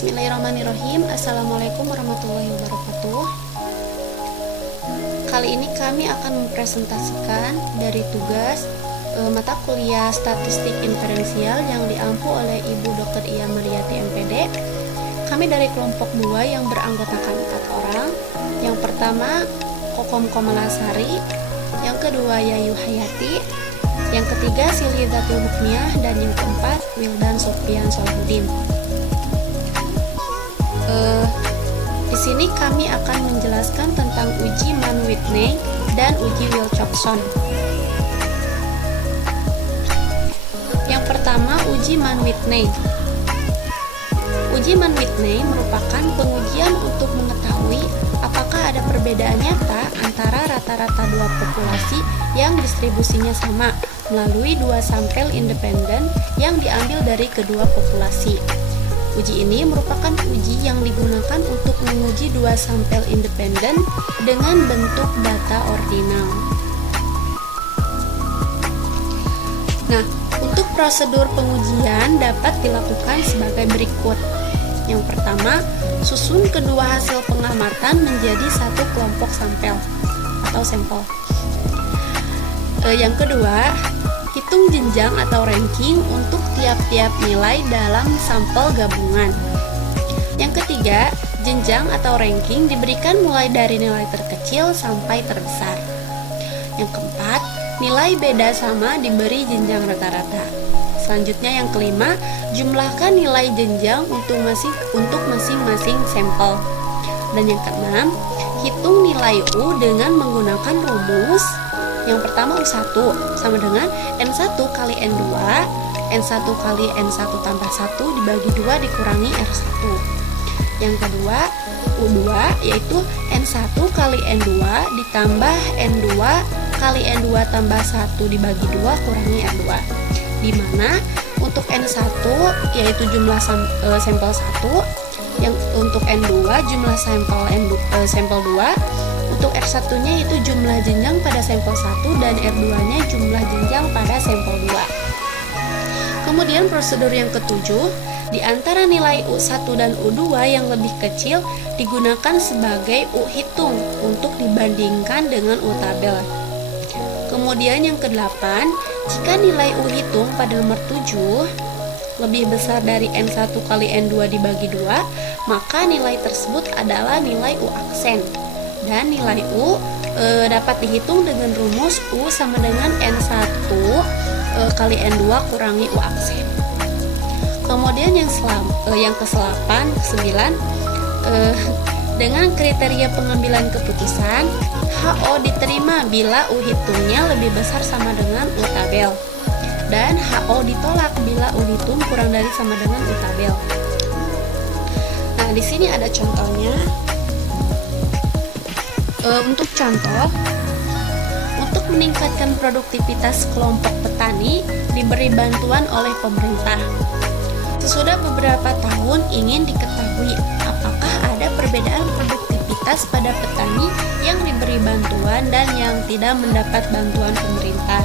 Bismillahirrahmanirrahim. Assalamualaikum warahmatullahi wabarakatuh. Kali ini kami akan mempresentasikan dari tugas mata kuliah Statistik Inferensial yang diampu oleh Ibu Dr. Ia Mariati MPD. Kami dari kelompok 2 yang beranggotakan 4 orang. Yang pertama Kokom Komalasari, yang kedua Yayu Hayati, yang ketiga Silhi Zatil Hukmiyah, dan yang keempat Wildan Sofian Salahuddin. Di sini kami akan menjelaskan tentang uji Mann-Whitney dan uji Wilcoxon. Yang pertama, uji Mann-Whitney. Uji Mann-Whitney merupakan pengujian untuk mengetahui apakah ada perbedaan nyata antara rata-rata dua populasi yang distribusinya sama melalui dua sampel independen yang diambil dari kedua populasi. Uji ini merupakan uji yang digunakan untuk menguji dua sampel independen dengan bentuk data ordinal. Nah, untuk prosedur pengujian dapat dilakukan sebagai berikut. Yang pertama, susun kedua hasil pengamatan menjadi satu kelompok sampel atau sampel. Yang kedua, hitung jenjang atau ranking untuk tiap-tiap nilai dalam sampel gabungan. Yang ketiga, jenjang atau ranking diberikan mulai dari nilai terkecil sampai terbesar. Yang keempat, nilai beda sama diberi jenjang rata-rata. Selanjutnya yang kelima, jumlahkan nilai jenjang untuk masing-masing sampel. Dan yang keenam, hitung nilai U dengan menggunakan rumus. Yang pertama U1 sama dengan N1 kali N2, N1 kali N1 tambah 1 dibagi 2 dikurangi R1. Yang kedua U2 yaitu N1 kali N2 ditambah N2 kali N2 tambah 1 dibagi 2 kurangi R2. Dimana untuk N1 yaitu jumlah sampel 1, yang untuk N2 jumlah sampel 2, untuk R1-nya itu jumlah jenjang pada sampel 1 dan R2-nya jumlah jenjang pada sampel 2. Kemudian prosedur yang ketujuh, di antara nilai U1 dan U2 yang lebih kecil digunakan sebagai U hitung untuk dibandingkan dengan U tabel. Kemudian yang ke-8, jika nilai U hitung pada nomor 7 lebih besar dari N1 kali N2 dibagi 2, maka nilai tersebut adalah nilai U aksen. Dan nilai U dapat dihitung dengan rumus U sama dengan N1 kali N2 kurangi U aksen. Kemudian yang ke-8, ke-9, dengan kriteria pengambilan keputusan, HO diterima bila U hitungnya lebih besar sama dengan U tabel, dan HO ditolak bila U hitung kurang dari sama dengan U tabel. Nah, di sini ada contohnya. Untuk contoh, untuk meningkatkan produktivitas kelompok petani diberi bantuan oleh pemerintah. Sesudah beberapa tahun ingin diketahui apakah ada perbedaan produktivitas pada petani yang diberi bantuan dan yang tidak mendapat bantuan pemerintah.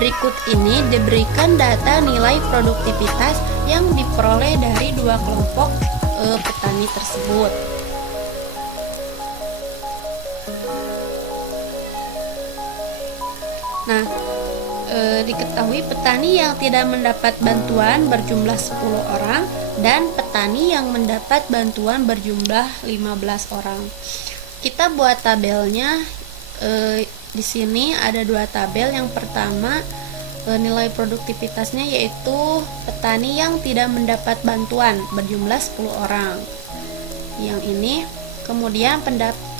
Berikut ini diberikan data nilai produktivitas yang diperoleh dari dua kelompok petani tersebut. Nah, diketahui petani yang tidak mendapat bantuan berjumlah 10 orang dan petani yang mendapat bantuan berjumlah 15 orang. Kita buat tabelnya. Di sini ada dua tabel. Yang pertama, nilai produktivitasnya yaitu petani yang tidak mendapat bantuan berjumlah 10 orang. Yang ini. Kemudian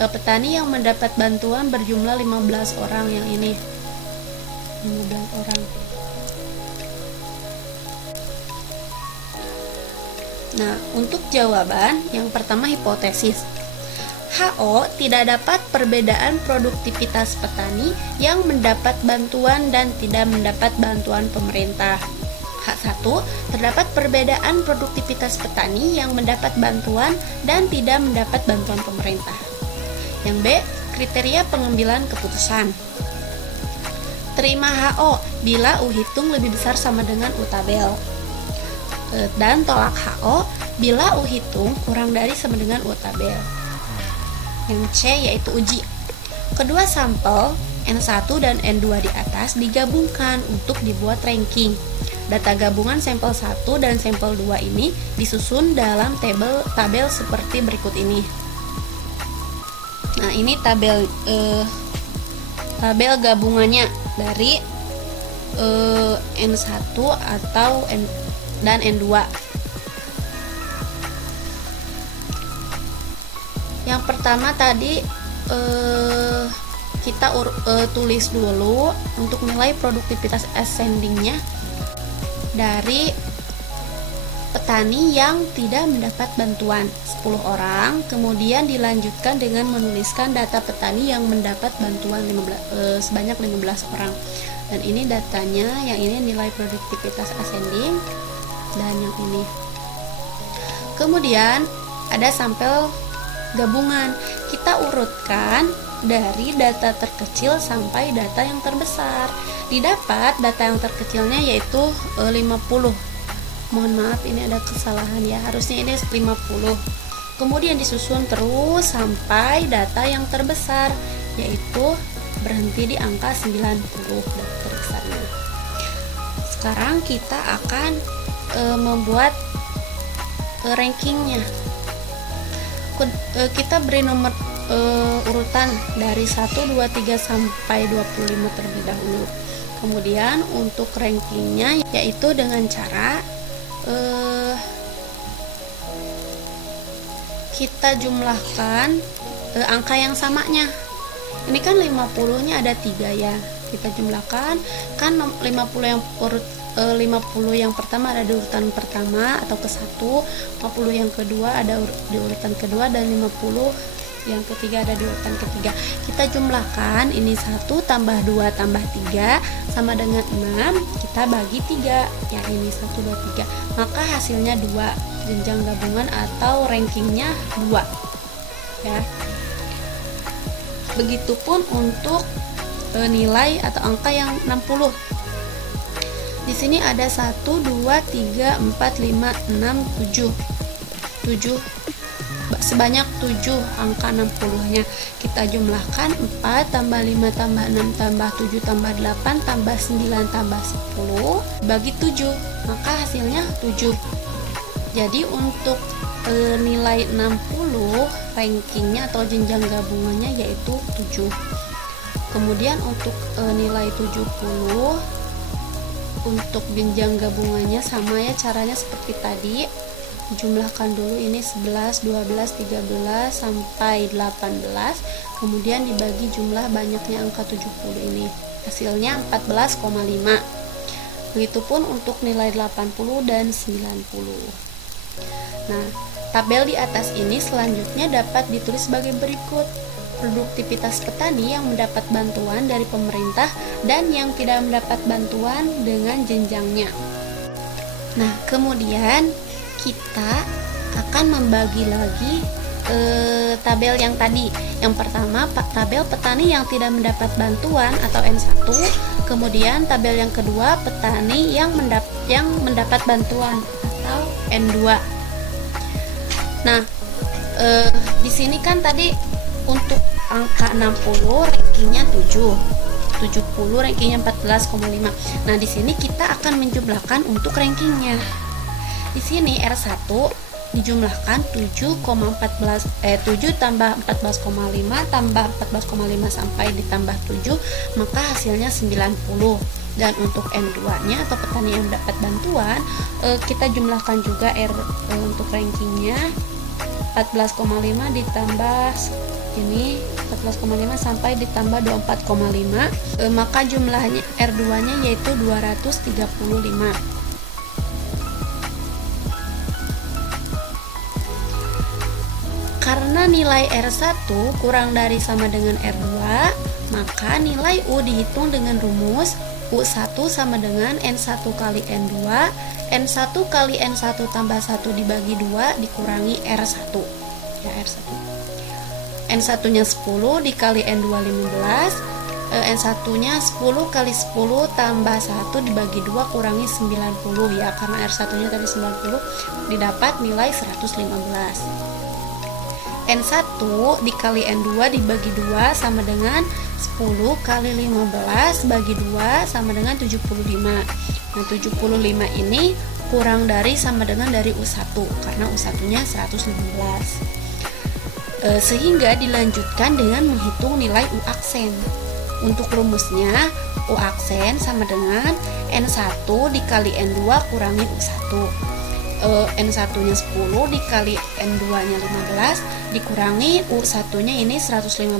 petani yang mendapat bantuan berjumlah 15 orang, yang ini 15 orang. Nah, untuk jawaban yang pertama hipotesis. HO tidak dapat perbedaan produktivitas petani yang mendapat bantuan dan tidak mendapat bantuan pemerintah. H1, terdapat perbedaan produktivitas petani yang mendapat bantuan dan tidak mendapat bantuan pemerintah. Yang B, kriteria pengambilan keputusan. Terima HO bila U hitung lebih besar sama dengan U tabel. dan tolak HO bila U hitung kurang dari sama dengan U tabel. Yang C yaitu uji. Kedua sampel N1 dan N2 di atas digabungkan untuk dibuat ranking. Data gabungan sampel 1 dan sampel 2 ini disusun dalam tabel seperti berikut ini. Nah, ini tabel gabungannya dari N1 atau dan N2. Yang pertama tadi kita tulis dulu untuk nilai produktivitas ascendingnya dari petani yang tidak mendapat bantuan 10 orang, kemudian dilanjutkan dengan menuliskan data petani yang mendapat bantuan sebanyak 15 orang. Dan ini datanya, yang ini nilai produktivitas ascending dan yang ini. Kemudian ada sampel gabungan. Kita urutkan dari data terkecil sampai data yang terbesar. Didapat data yang terkecilnya yaitu 50. Mohon maaf, ini ada kesalahan ya, harusnya ini 50. Kemudian disusun terus sampai data yang terbesar, yaitu berhenti di angka 90 data terbesarnya. Sekarang kita akan membuat rankingnya. Kita beri nomor urutan dari 1, 2, 3 sampai 25 terlebih dahulu. Kemudian untuk rankingnya yaitu dengan cara kita jumlahkan angka yang samanya. Ini kan 50-nya ada 3 ya. Kita jumlahkan, kan 50 yang 50 yang pertama ada di urutan pertama atau ke-1, 50 yang kedua ada di urutan kedua, dan 50 yang ketiga ada di urutan ketiga. Kita jumlahkan, ini 1 tambah 2 tambah 3 sama dengan 6, kita bagi 3, ya ini 1, 2, 3, maka hasilnya 2, jenjang gabungan atau rankingnya 2 ya. Begitupun untuk nilai atau angka yang 60. Di sini ada 1, 2, 3, 4, 5, 6, 7 sebanyak 7 angka 60-nya. Kita jumlahkan 4 tambah 5 tambah 6 tambah 7 tambah 8 tambah 9 tambah 10 bagi 7, maka hasilnya 7. Jadi untuk nilai 60 rankingnya atau jenjang gabungannya yaitu 7. Kemudian untuk nilai 70 untuk jenjang gabungannya sama ya, caranya seperti tadi. Jumlahkan dulu, ini 11, 12, 13 sampai 18, kemudian dibagi jumlah banyaknya angka 70 ini, hasilnya 14,5. Begitupun untuk nilai 80 dan 90. Nah, tabel di atas ini selanjutnya dapat ditulis sebagai berikut: produktivitas petani yang mendapat bantuan dari pemerintah dan yang tidak mendapat bantuan dengan jenjangnya. Nah, kemudian kita akan membagi lagi tabel yang tadi. Yang pertama, tabel petani yang tidak mendapat bantuan atau N1. Kemudian tabel yang kedua, petani yang mendapat bantuan atau N2. Nah, di sini kan tadi untuk angka 60 rankingnya 7, 70 rankingnya 14,5. Nah, di sini kita akan menjumlahkan untuk rankingnya. Di sini R1 dijumlahkan 7 tambah 14,5 tambah 14,5 sampai ditambah 7, maka hasilnya 90. Dan untuk N2-nya atau petani yang mendapat bantuan, kita jumlahkan juga untuk rankingnya 14,5 ditambah ini 14,5 sampai ditambah 24,5, maka jumlahnya R2-nya yaitu 235. Karena nilai R1 kurang dari sama dengan R2, maka nilai U dihitung dengan rumus U1 sama dengan N1 kali N2, N1 kali N1 tambah 1 dibagi 2 dikurangi R1. Ya, R1. N1 nya 10 dikali N2 15, N1-nya 10 kali 10 tambah 1 dibagi 2 kurangi 90 ya, karena R1-nya tadi 90 didapat nilai 115. N1 dikali N2 dibagi 2 sama dengan 10 kali 15 bagi 2 sama dengan 75. Nah 75 ini kurang dari sama dengan dari U1 karena U1-nya 115. Sehingga dilanjutkan dengan menghitung nilai U aksen. Untuk rumusnya U aksen sama dengan N1 dikali N2 kurangi U1. N1-nya 10 dikali N2-nya 15 dikurangi U1-nya ini 115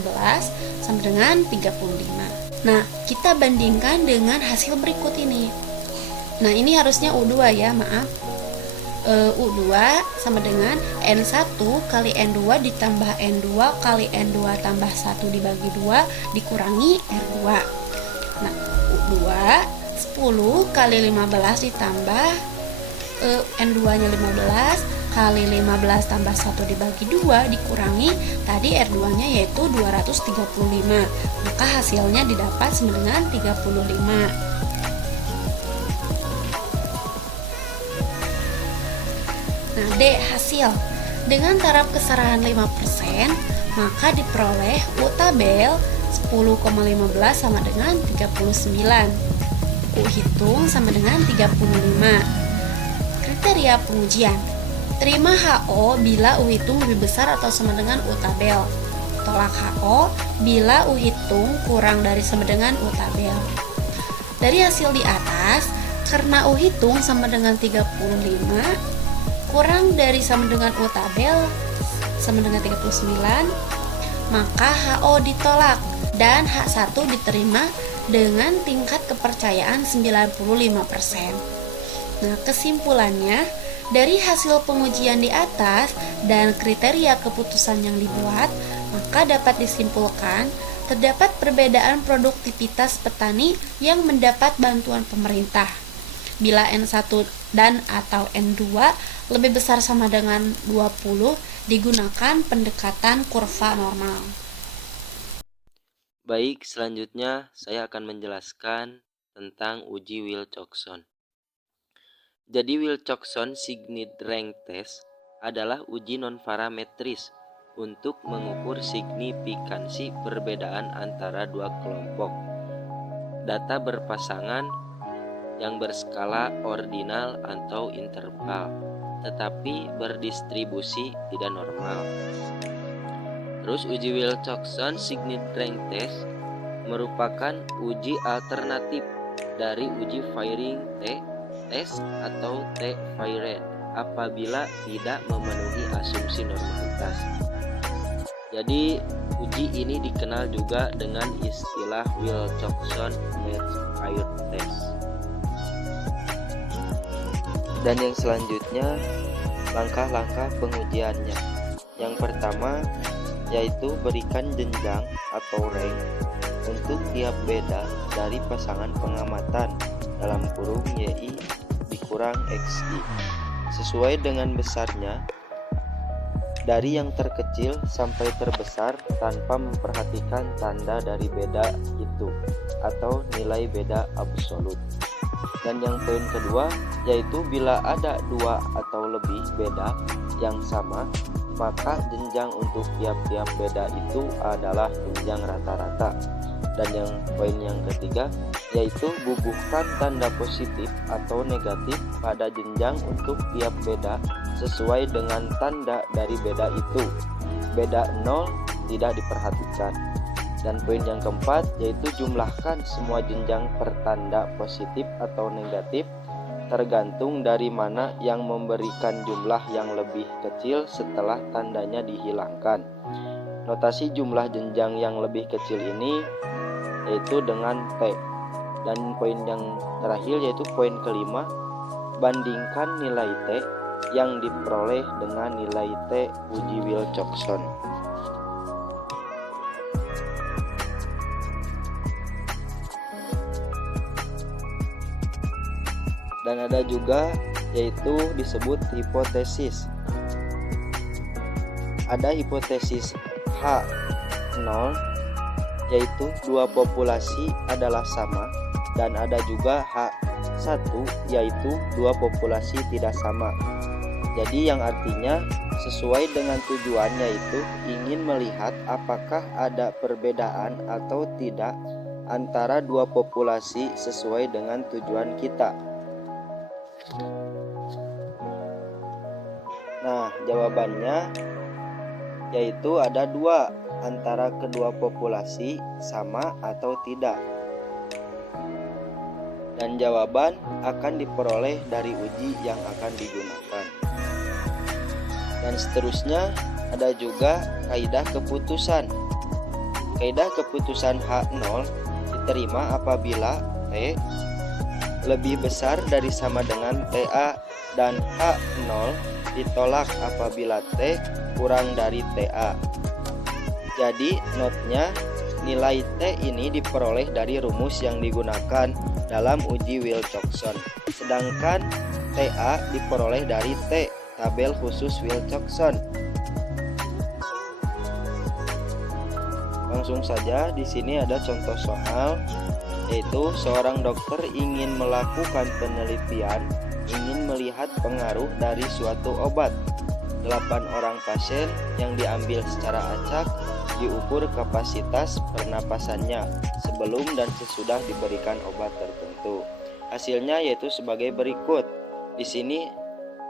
sama dengan 35. Nah, kita bandingkan dengan hasil berikut ini. Nah, ini harusnya U2 ya, maaf. U2 sama dengan N1 kali N2 ditambah N2 kali N2 tambah 1 dibagi 2 dikurangi R2. Nah, U2 10 kali 15 ditambah N2-nya 15 kali 15 tambah 1 dibagi 2 dikurangi tadi R2-nya yaitu 235. Maka hasilnya didapat sama dengan 35. Nah, D hasil. Dengan taraf keserahan 5%, maka diperoleh U tabel 10,15 sama dengan 39. U hitung sama dengan 35. Kriteria pengujian. Terima HO bila U hitung lebih besar atau sama dengan U tabel. Tolak HO bila U hitung kurang dari sama dengan U tabel. Dari hasil di atas, karena U hitung sama dengan 35, kurang dari sama dengan U tabel sama dengan 39, maka HO ditolak dan H1 diterima dengan tingkat kepercayaan 95%. Nah, kesimpulannya, dari hasil pengujian di atas dan kriteria keputusan yang dibuat, maka dapat disimpulkan terdapat perbedaan produktivitas petani yang mendapat bantuan pemerintah. Bila N1 dan atau N2 lebih besar sama dengan 20, digunakan pendekatan kurva normal. Baik, selanjutnya saya akan menjelaskan tentang uji Wilcoxon. Jadi Wilcoxon Signet Rank Test adalah uji non-parametris untuk mengukur signifikansi perbedaan antara dua kelompok data berpasangan yang berskala ordinal atau interval, tetapi berdistribusi tidak normal. Terus uji Wilcoxon Signet Rank Test merupakan uji alternatif dari uji Fairing test atau T-Faired apabila tidak memenuhi asumsi normalitas. Jadi uji ini dikenal juga dengan istilah Wilcoxon Match-Faired Test. Dan yang selanjutnya langkah-langkah pengujiannya. Yang pertama yaitu berikan jenjang atau rank untuk tiap beda dari pasangan pengamatan dalam kurung YI dikurang XI sesuai dengan besarnya dari yang terkecil sampai terbesar tanpa memperhatikan tanda dari beda itu atau nilai beda absolut. Dan yang poin kedua yaitu bila ada dua atau lebih beda yang sama, maka jenjang untuk tiap-tiap beda itu adalah jenjang rata-rata. Dan yang poin yang ketiga yaitu bubuhkan tanda positif atau negatif pada jenjang untuk tiap beda sesuai dengan tanda dari beda itu. Beda 0 tidak diperhatikan. Dan poin yang keempat yaitu jumlahkan semua jenjang per tanda positif atau negatif tergantung dari mana yang memberikan jumlah yang lebih kecil setelah tandanya dihilangkan. Notasi jumlah jenjang yang lebih kecil ini yaitu dengan T. Dan poin yang terakhir yaitu poin kelima, bandingkan nilai T yang diperoleh dengan nilai T uji Wilcoxon. Dan ada juga yaitu disebut hipotesis. Ada hipotesis H0 yaitu dua populasi adalah sama, dan ada juga H1 yaitu dua populasi tidak sama. Jadi yang artinya sesuai dengan tujuannya itu ingin melihat apakah ada perbedaan atau tidak antara dua populasi sesuai dengan tujuan kita. Nah, jawabannya yaitu ada dua, antara kedua populasi sama atau tidak. Dan jawaban akan diperoleh dari uji yang akan digunakan. Dan seterusnya ada juga kaidah keputusan. Kaidah keputusan H0 diterima apabila T lebih besar dari sama dengan TA dan H0 ditolak apabila T kurang dari TA. Jadi notnya nilai T ini diperoleh dari rumus yang digunakan dalam uji Wilcoxon. Sedangkan TA diperoleh dari T, tabel khusus Wilcoxon. Langsung saja di sini ada contoh soal, yaitu seorang dokter ingin melakukan penelitian, ingin melihat pengaruh dari suatu obat. 8 orang pasien yang diambil secara acak diukur kapasitas pernapasannya sebelum dan sesudah diberikan obat tertentu. Hasilnya yaitu sebagai berikut. Di sini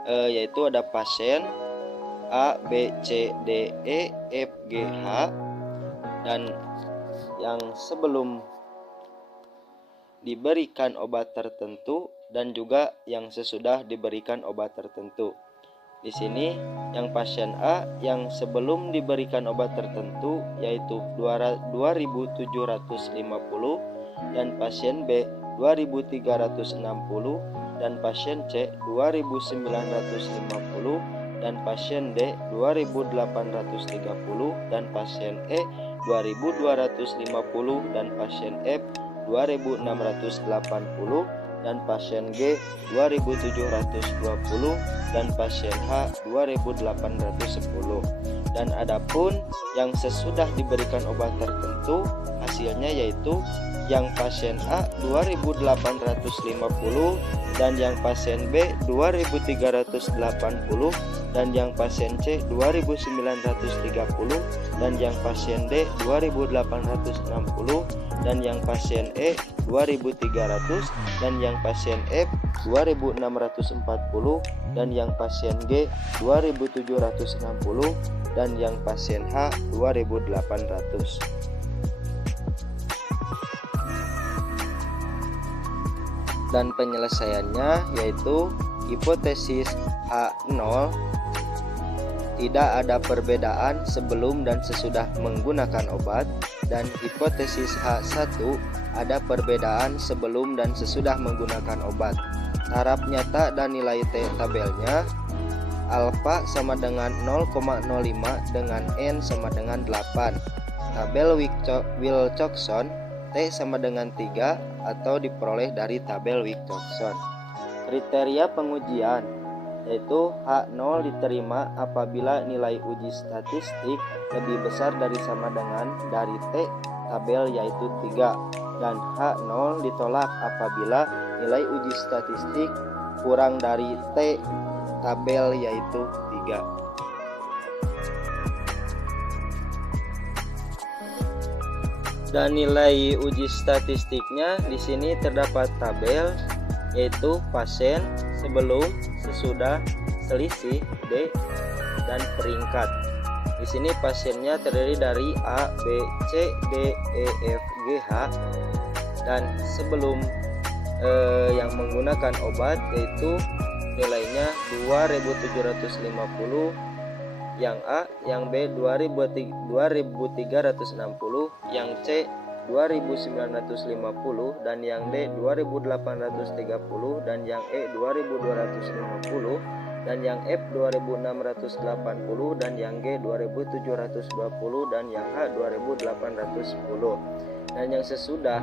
yaitu ada pasien A, B, C, D, E, F, G, H, dan yang sebelum diberikan obat tertentu dan juga yang sesudah diberikan obat tertentu. Di sini yang pasien A yang sebelum diberikan obat tertentu yaitu 2.750 dan pasien B 2.360 dan pasien C 2.950 dan pasien D 2.830 dan pasien E 2.250 dan pasien F 2.680 dan pasien G 2.720 dan pasien H 2.810. Dan adapun yang sesudah diberikan obat tertentu hasilnya yaitu yang pasien A 2.850 dan yang pasien B 2.380 dan yang pasien C 2.930 dan yang pasien D 2.860 dan yang pasien E 2.300 dan yang pasien F 2.640 dan yang pasien G 2.760 dan yang pasien H 2.800. Dan penyelesaiannya yaitu hipotesis H0 tidak ada perbedaan sebelum dan sesudah menggunakan obat, dan hipotesis H1 ada perbedaan sebelum dan sesudah menggunakan obat. Taraf nyata dan nilai T tabelnya alfa sama dengan 0,05 dengan N sama dengan 8. Tabel Wilcoxon T sama dengan 3 atau diperoleh dari tabel Wilcoxon. Kriteria pengujian yaitu H0 diterima apabila nilai uji statistik lebih besar dari sama dengan dari T tabel yaitu 3, dan H0 ditolak apabila nilai uji statistik kurang dari T tabel yaitu 3. Dan nilai uji statistiknya di sini terdapat tabel yaitu pasien, sebelum, sesudah, selisih, D, dan peringkat. Di sini pasiennya terdiri dari A, B, C, D, E, F, G, H, dan sebelum yang menggunakan obat yaitu nilainya 2.750, yang A, yang B 2.360, yang C 2.950, dan yang D 2.830, dan yang E 2.250, dan yang F 2.680, dan yang G 2.720, dan yang H 2.810. Dan yang sesudah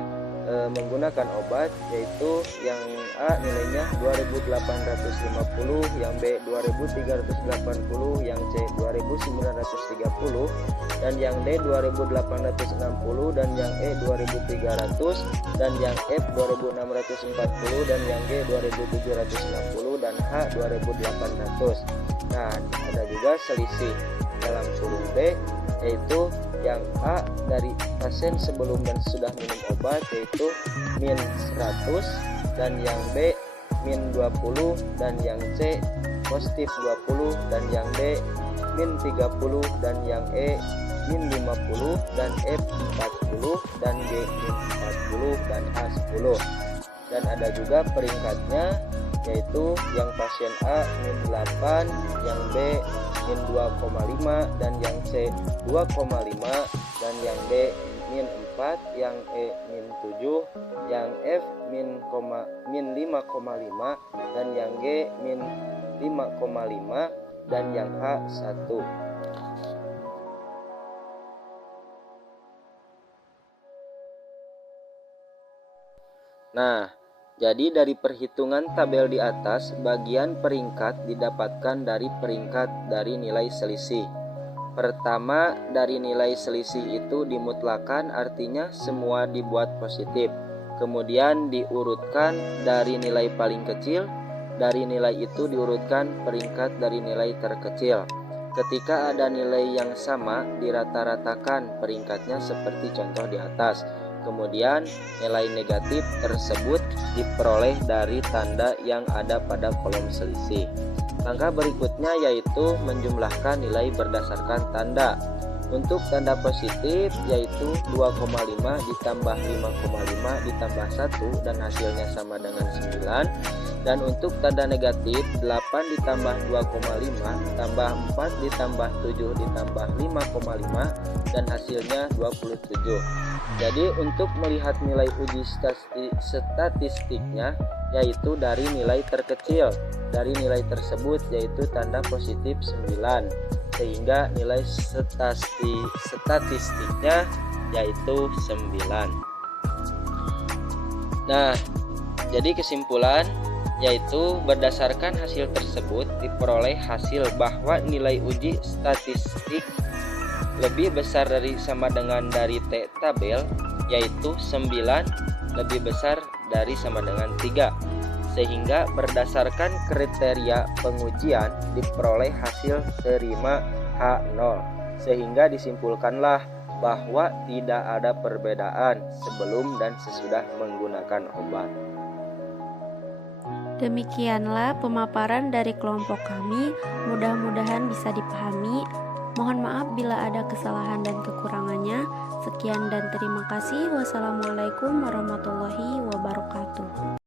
menggunakan obat yaitu yang A nilainya 2850, yang B 2380, yang C 2930, dan yang D 2860, dan yang E 2300, dan yang F 2640, dan yang G 2760, dan H 2800. Nah, ada juga selisih dalam suruh B, yaitu yang A dari pasien sebelum dan sudah minum obat yaitu min 100, dan yang B min 20, dan yang C positif 20, dan yang D min 30, dan yang E min 50, dan F 40, dan G min 40, dan H 10. Dan ada juga peringkatnya, yaitu yang pasien A min 8, yang B min 2,5, dan yang C 2,5, dan yang D min 4, yang E min 7, yang F min 5,5, dan yang G min 5,5, dan yang H 1. Nah, jadi dari perhitungan tabel di atas, bagian peringkat didapatkan dari peringkat dari nilai selisih. Pertama, dari nilai selisih itu dimutlakan, artinya semua dibuat positif. Kemudian diurutkan dari nilai paling kecil, dari nilai itu diurutkan peringkat dari nilai terkecil. Ketika ada nilai yang sama, dirata-ratakan peringkatnya seperti contoh di atas. Kemudian nilai negatif tersebut diperoleh dari tanda yang ada pada kolom selisih. Langkah berikutnya yaitu menjumlahkan nilai berdasarkan tanda. Untuk tanda positif yaitu 2,5 ditambah 5,5 ditambah 1 dan hasilnya sama dengan 9. Dan untuk tanda negatif 8 ditambah 2,5 tambah 4 ditambah 7 ditambah 5,5 dan hasilnya 27. Jadi untuk melihat nilai uji statistiknya yaitu dari nilai terkecil. Dari nilai tersebut yaitu tanda positif 9, sehingga nilai statistiknya yaitu 9. Nah, jadi kesimpulan yaitu berdasarkan hasil tersebut diperoleh hasil bahwa nilai uji statistik lebih besar dari sama dengan dari T tabel, yaitu 9 lebih besar dari sama dengan 3. Sehingga berdasarkan kriteria pengujian diperoleh hasil terima H0. Sehingga disimpulkanlah bahwa tidak ada perbedaan sebelum dan sesudah menggunakan obat. Demikianlah pemaparan dari kelompok kami, mudah-mudahan bisa dipahami. Mohon maaf bila ada kesalahan dan kekurangannya. Sekian dan terima kasih. Wassalamualaikum warahmatullahi wabarakatuh.